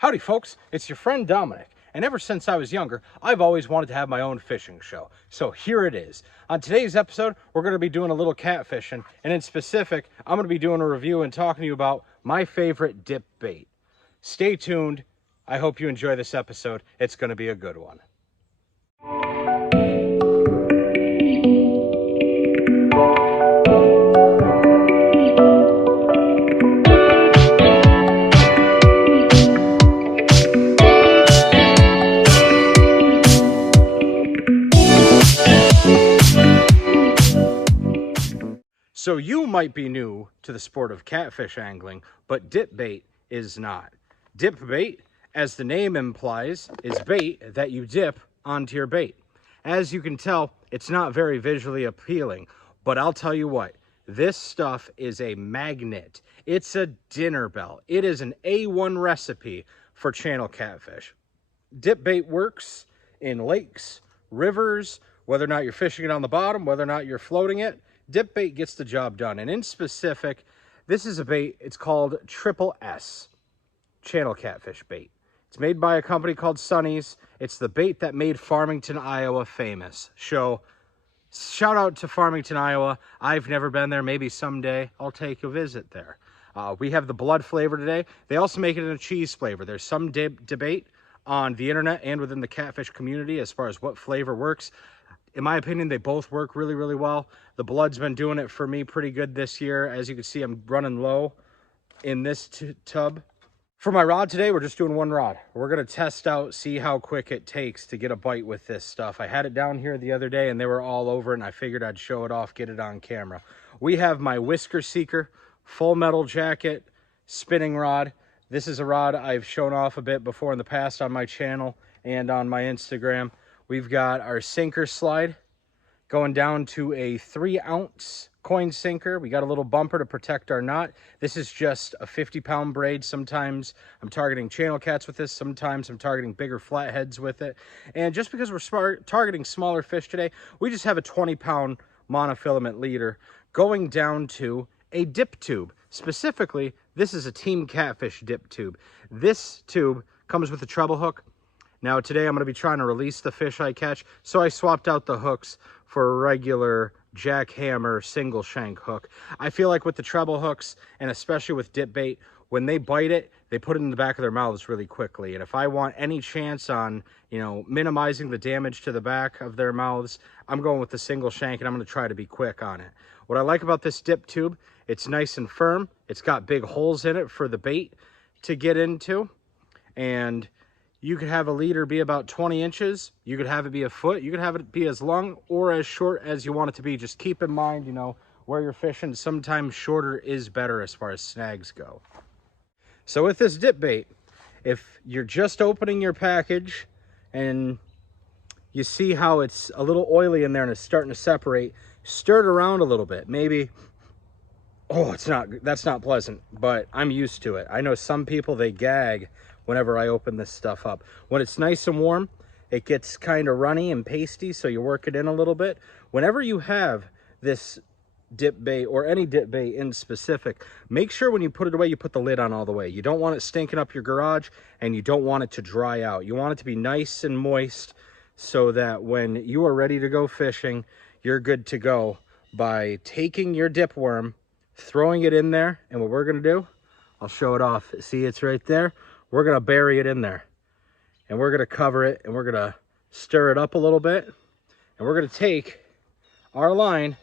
Howdy folks, it's your friend Dominic, and ever since I was younger, I've always wanted to have my own fishing show. So here it is. On today's episode, we're going to be doing a little catfishing, and in specific, I'm going to be doing a review and talking to you about my favorite dip bait. Stay tuned. I hope you enjoy this episode. It's going to be a good one. So you might be new to the sport of catfish angling, but dip bait is not. Dip bait, as the name implies, is bait that you dip onto your bait. As you can tell, it's not very visually appealing, but I'll tell you what, this stuff is a magnet. It's a dinner bell. It is an A1 recipe for channel catfish. Dip bait works in lakes, rivers, whether or not you're fishing it on the bottom, whether or not you're floating it. Dip bait gets the job done. And in specific, this is a bait, it's called Triple S, channel catfish bait. It's made by a company called Sonny's. It's the bait that made Farmington, Iowa famous. So, shout out to Farmington, Iowa. I've never been there. Maybe someday I'll take a visit there. We have the blood flavor today. They also make it in a cheese flavor. There's some debate on the internet and within the catfish community as far as what flavor works. In my opinion, they both work really, really well. The blood's been doing it for me pretty good this year. As you can see, I'm running low in this tub. For my rod today, we're just doing one rod. We're going to test out, see how quick it takes to get a bite with this stuff. I had it down here the other day and they were all over it, and I figured I'd show it off, get it on camera. We have my Whisker Seeker full metal jacket spinning rod. This is a rod I've shown off a bit before in the past on my channel and on my Instagram. We've got our sinker slide going down to a 3-ounce coin sinker. We got a little bumper to protect our knot. This is just a 50-pound braid. Sometimes I'm targeting channel cats with this. Sometimes I'm targeting bigger flatheads with it. And just because we're targeting smaller fish today, we just have a 20-pound monofilament leader going down to a dip tube. Specifically, this is a Team Catfish dip tube. This tube comes with a treble hook. Now today I'm going to be trying to release the fish I catch, so I swapped out the hooks for a regular jackhammer single shank hook. I feel like with the treble hooks, and especially with dip bait, when they bite it, they put it in the back of their mouths really quickly. And if I want any chance on, minimizing the damage to the back of their mouths, I'm going with the single shank, and I'm going to try to be quick on it. What I like about this dip tube, it's nice and firm. It's got big holes in it for the bait to get into, and you could have a leader be about 20 inches. You could have it be a foot. You could have it be as long or as short as you want it to be. Just keep in mind, where you're fishing. Sometimes shorter is better as far as snags go. So with this dip bait, if you're just opening your package and you see how it's a little oily in there and it's starting to separate, stir it around a little bit. Maybe, that's not pleasant, but I'm used to it. I know some people, they gag whenever I open this stuff up. When it's nice and warm, it gets kind of runny and pasty, so you work it in a little bit. Whenever you have this dip bait, or any dip bait in specific, make sure when you put it away, you put the lid on all the way. You don't want it stinking up your garage, and you don't want it to dry out. You want it to be nice and moist so that when you are ready to go fishing, you're good to go by taking your dip worm, throwing it in there, and what we're gonna do, I'll show it off. See, it's right there. We're going to bury it in there, and we're going to cover it, and we're going to stir it up a little bit, and we're going to take our line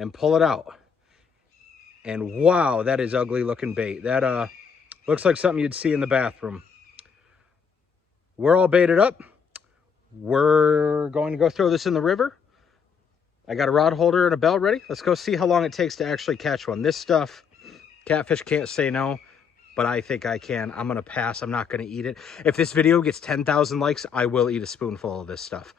and pull it out. And wow, that is ugly looking bait. That looks like something you'd see in the bathroom. We're all baited up. We're going to go throw this in the river. I got a rod holder and a bell ready. Let's go see how long it takes to actually catch one. This stuff, catfish can't say no, but I think I can. I'm going to pass. I'm not going to eat it. If this video gets 10,000 likes, I will eat a spoonful of this stuff.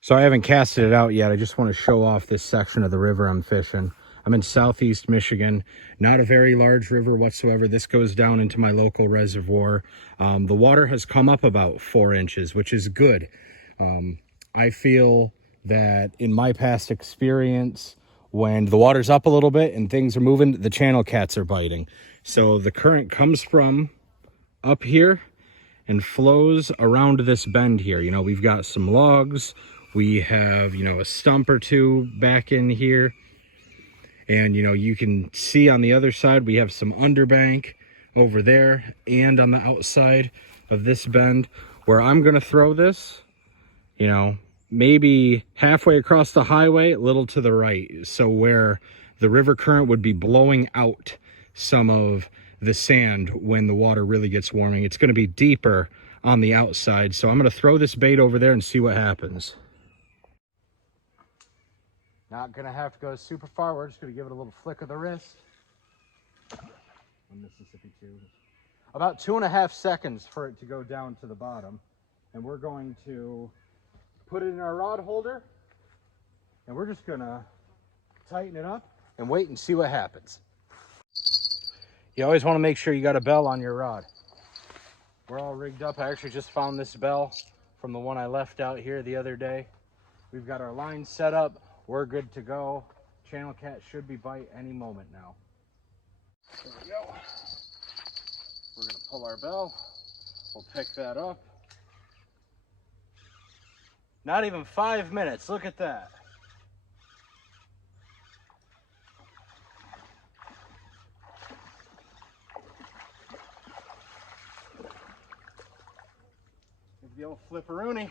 So I haven't casted it out yet. I just want to show off this section of the river I'm fishing. I'm in southeast Michigan, not a very large river whatsoever. This goes down into my local reservoir. The water has come up about 4 inches, which is good. I feel that in my past experience, when the water's up a little bit and things are moving, the channel cats are biting. So the current comes from up here and flows around this bend here. You know, we've got some logs, we have, you know, a stump or two back in here, and you know, you can see on the other side we have some underbank over there, and on the outside of this bend where I'm gonna throw this, you know, maybe halfway across the highway, a little to the right, so where the river current would be blowing out some of the sand when the water really gets warming. It's going to be deeper on the outside, so I'm going to throw this bait over there and see what happens. Not going to have to go super far. We're just going to give it a little flick of the wrist. On Mississippi 2. About 2.5 seconds for it to go down to the bottom, and we're going to put it in our rod holder, and we're just going to tighten it up and wait and see what happens. You always want to make sure you got a bell on your rod. We're all rigged up. I actually just found this bell from the one I left out here the other day. We've got our line set up. We're good to go. Channel cat should be bite any moment now. There we go. We're going to pull our bell. We'll pick that up. Not even 5 minutes. Look at that. The old flipperoonie.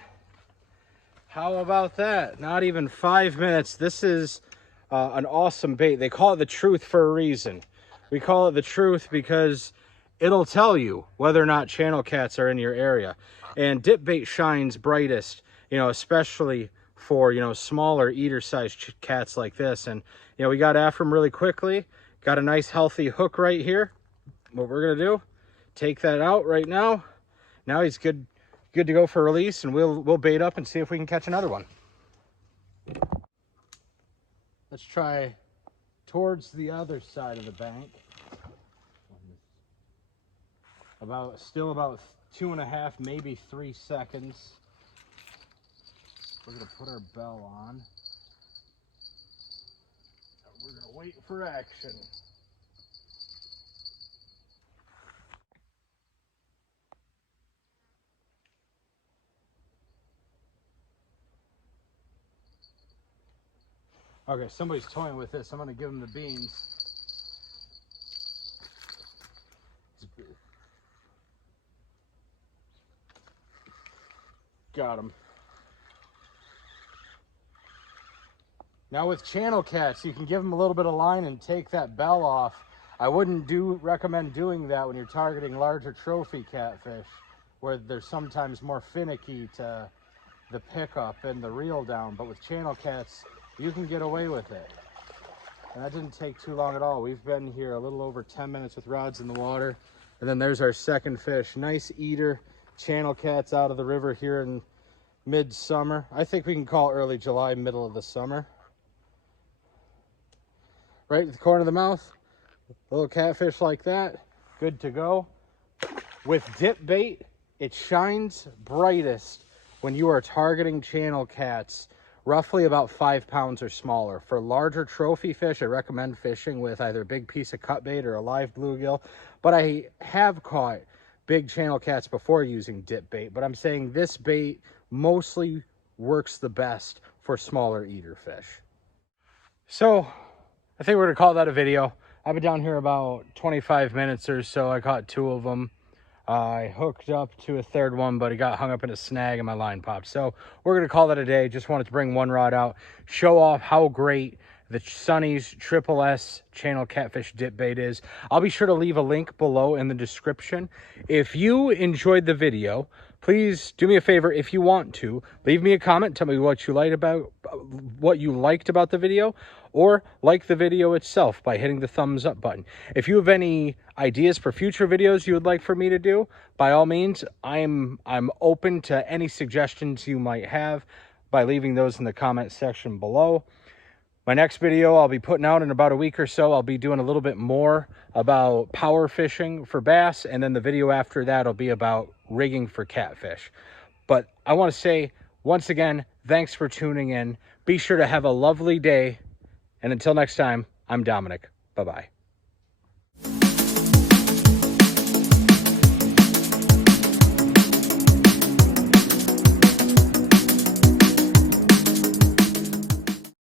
How about that? Not even 5 minutes. This is an awesome bait. They call it the truth for a reason. We call it the truth because it'll tell you whether or not channel cats are in your area. And dip bait shines brightest, you know, especially for, you know, smaller eater-sized cats like this. And, you know, we got after them really quickly. Got a nice healthy hook right here. What we're going to do, take that out right now. Now he's good to go for release, and we'll bait up and see if we can catch another one. Let's try towards the other side of the bank. Still about 2.5, maybe 3 seconds. We're gonna put our bell on. We're gonna wait for action. Okay, somebody's toying with this. I'm going to give him the beans. Got him. Now with channel cats, you can give them a little bit of line and take that bell off. I wouldn't recommend doing that when you're targeting larger trophy catfish, where they're sometimes more finicky to the pickup and the reel down. But with channel cats, you can get away with it. And that didn't take too long at all. We've been here a little over 10 minutes with rods in the water. And then there's our second fish. Nice eater, channel cats out of the river here in mid-summer. I think we can call early July, middle of the summer. Right at the corner of the mouth. A little catfish like that. Good to go. With dip bait, it shines brightest when you are targeting channel cats roughly about 5 pounds or smaller. For larger trophy fish, I recommend fishing with either a big piece of cut bait or a live bluegill. But I have caught big channel cats before using dip bait. But I'm saying this bait mostly works the best for smaller eater fish. So I think we're gonna call that a video. I've been down here about 25 minutes or so. I caught 2 of them. I hooked up to a third one, but it got hung up in a snag and my line popped. So we're going to call that a day. Just wanted to bring one rod out, show off how great the Sonny's Triple S channel catfish dip bait is. I'll be sure to leave a link below in the description. If you enjoyed the video, please do me a favor. If you want to, leave me a comment. Tell me what you liked about the video, or like the video itself by hitting the thumbs up button. If you have any ideas for future videos you would like for me to do, by all means, I'm open to any suggestions you might have by leaving those in the comment section below. My next video I'll be putting out in about a week or so. I'll be doing a little bit more about power fishing for bass, and then the video after that will be about rigging for catfish. But I want to say, once again, thanks for tuning in. Be sure to have a lovely day. And until next time, I'm Dominic. Bye-bye.